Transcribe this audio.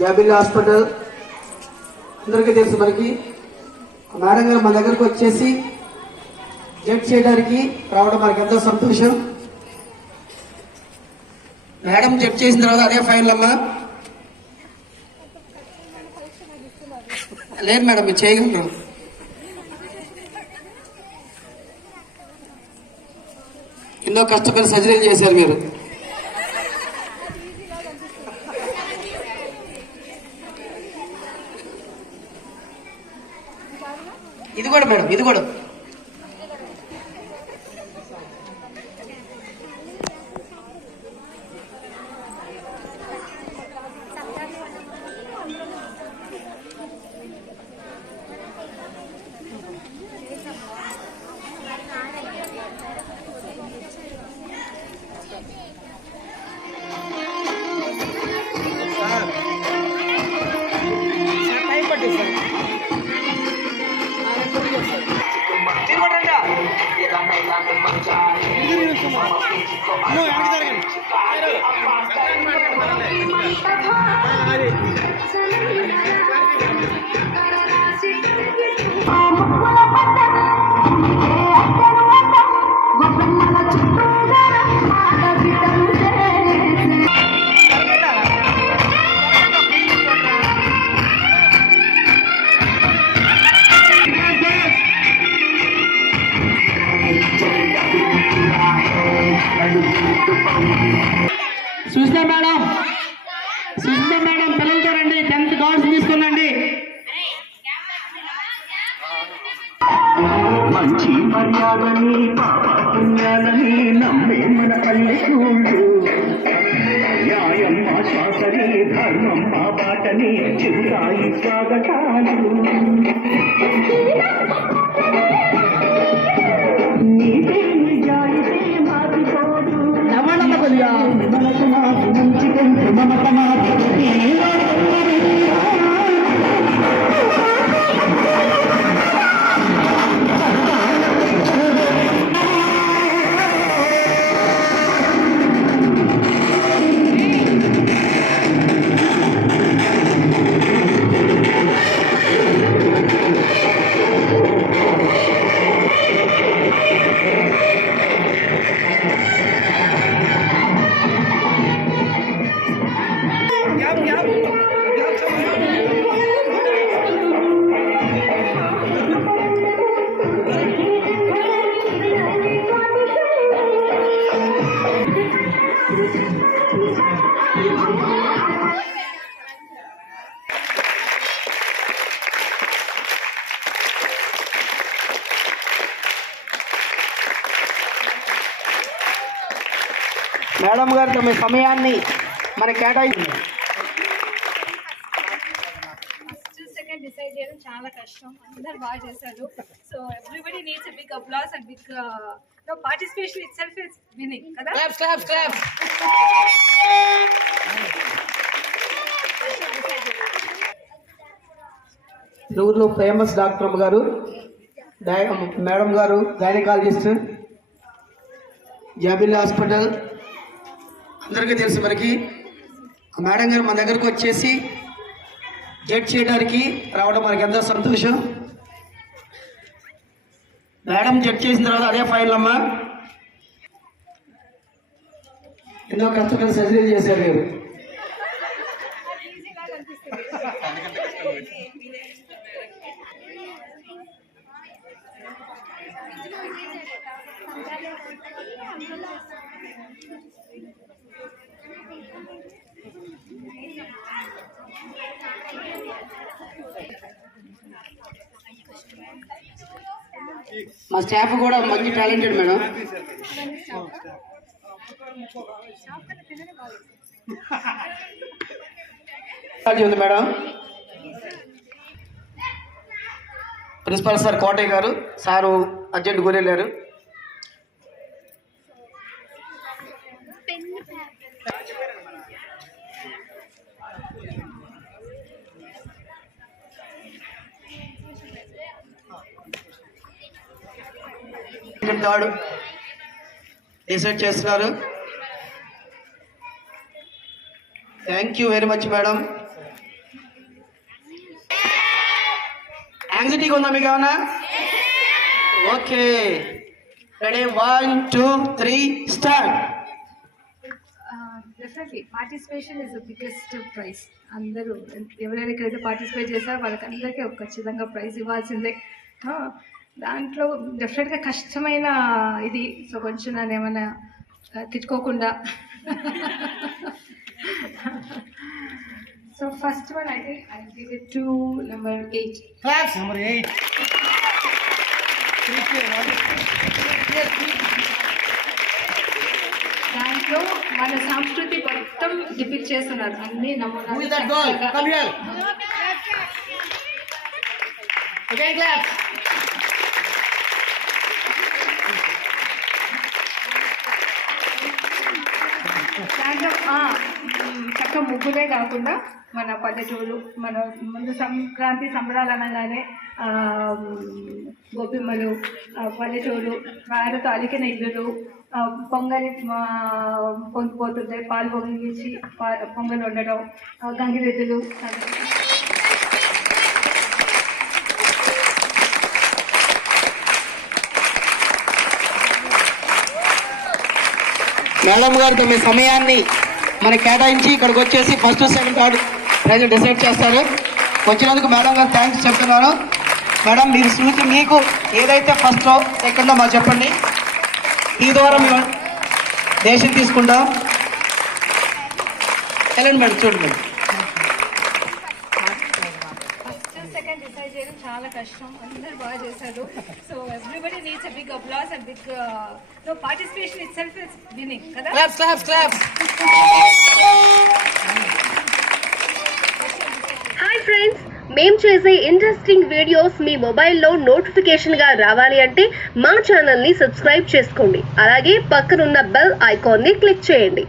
జాబిల్లి హాస్పిటల్ అందరికీ తెలుసు. మనకి మేడం గారు మన దగ్గరకు వచ్చేసి జడ్జ్ చేయడానికి రావడం మనకి ఎంతో సంతోషం. మేడం జడ్జ్ చేసిన తర్వాత అదే ఫైనల్ అమ్మా. లేదు మేడం, మీరు చేయగలరు. ఎన్నో కష్టపడి సర్జరీలు చేశారు మీరు. ఇది కూడా మేడం, ఇది కూడా సుష్మా మేడం, సుష్మా మేడం పిల్లలతో రండి. 10th cards తీసుకున్నాండి. మంచి మర్యాదని పుణ్యాలని నమ్మే మన పల్లెటూళ్ళు, న్యాయం మా శ్వాసని ధర్మం మా బాటని చెబుతాయి స్వాగతాలు. నీదే నిజాయితే మారిపోదు, మనకు మాకు మంచి కొంచెం మమత మాకు. మేడం గారు తమ సమయాన్ని మన కేటాయించారు. డిసైడ్ చేయడం చాలా కష్టం. అందరు బాగా చేశారు. So everybody needs a big applause and big participation itself is winning కదా. Claps claps claps. ఊర్లో ఫేమస్ డాక్టర్ గారు, మేడం గారు గైనకాలజిస్ట్, జాబిల్లి హాస్పిటల్ అందరికీ తెలుసు. మనకి మేడం గారు మన దగ్గరకు వచ్చేసి జడ్జ్ చేయడానికి రావడం మనకి ఎంతో సంతోషం. మేడం జడ్జ్ చేసిన తర్వాత అదే ఫైనల్ అమ్మా. ఎన్నో కష్టపడి సర్జరీలు చేశారు మీరు. మా స్టాఫ్ కూడా మంచి టాలెంటెడ్ మేడం. ఉంది మేడం. ప్రిన్సిపల్ సార్ కోటయ్య గారు సారు అర్జెంట్ గురెళ్ళారు. థర్డ్ డిసైడ్ చేస్తున్నారు. Thank you very much madam. యాంగ్జైటీగా ఉందా మీకు ఏమన్నా? Okay ready 1 2 3 start. Definitely participation is the biggest prize. అందరూ ఎవరైనా ఇక్కడైతే పార్టిసిపేట్ చేస్తారో వాళ్ళకి అందరికీ ఖచ్చితంగా ప్రైజ్ ఇవ్వాల్సిందే. దాంట్లో డెఫినెట్గా కష్టమైన ఇది. సో కొంచెం నన్ను ఏమైనా తిట్టుకోకుండా. So first one I think I give it to number 8. Number 8. దాంట్లో మన సంస్కృతి మొత్తం డిపిక్ట్ చేస్తున్నారు. అన్ని నమూనాలు. దాంట్లో చక్క ముగ్గులే కాకుండా మన పల్లెటూరు, మన ముందు సంక్రాంతి సంబరాలు అనగానే గొబ్బిమ్మలు, పల్లెటూరు, వారితో అలికిన ఇల్లులు, పొంగలి పొంగిపోతుంటాయి, పాలు పొంగించి పొంగలు వండడం, గంగిరెద్దులు. మేడం గారితో మీ సమయాన్ని మనకి కేటాయించి ఇక్కడికి వచ్చేసి first second third prize decide చేస్తారు. వచ్చినందుకు మేడం గారు థ్యాంక్స్ చెప్తున్నాను. మేడం మీరు సూచి మీకు ఏదైతే ఫస్ట్లో సెకండ్లో మాకు చెప్పండి. ఈ ద్వారా మేము దేశం తీసుకుంటాం. వెళ్ళండి మేడం, చూడండి మేడం. సెకండ్ డిసైడ్ చేయడం చాలా కష్టం. అందరూ బాగా చేశారు. So everybody needs a big applause and big participation itself is winning కదా. హాయ్ ఫ్రెండ్స్, మేం చేసే ఇంట్రెస్టింగ్ వీడియోస్ మీ మొబైల్లో నోటిఫికేషన్ గా రావాలి అంటే మా ఛానల్ ని సబ్స్క్రైబ్ చేసుకోండి. అలాగే పక్కనున్న బెల్ ఐకాన్ ని క్లిక్ చేయండి.